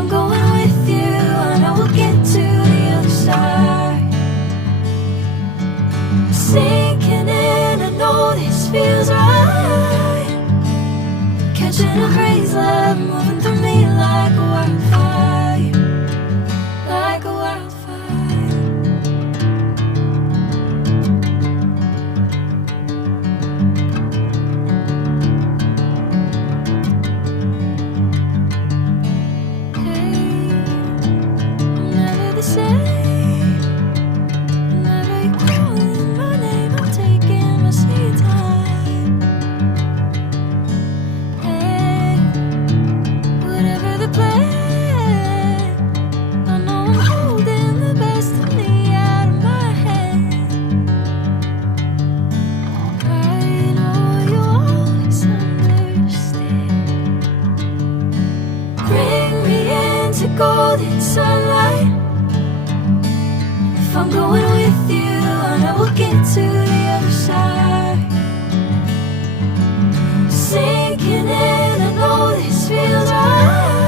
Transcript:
I'm going with you, I know we'll get to the other side. Sinking in, I know this feels right. Catching a breeze, love moving through me like a wildfire, like a wildfire. Hey, I'm never the same. Whenever you're calling my name, I'm taking my sweet time. Hey, whatever the plan, I know I'm holding the best of me out of my hand. I know you always understand. Bring me into golden sunlight. If I'm going with you, I know we'll get to the other side. Sinking in, I know this feels right.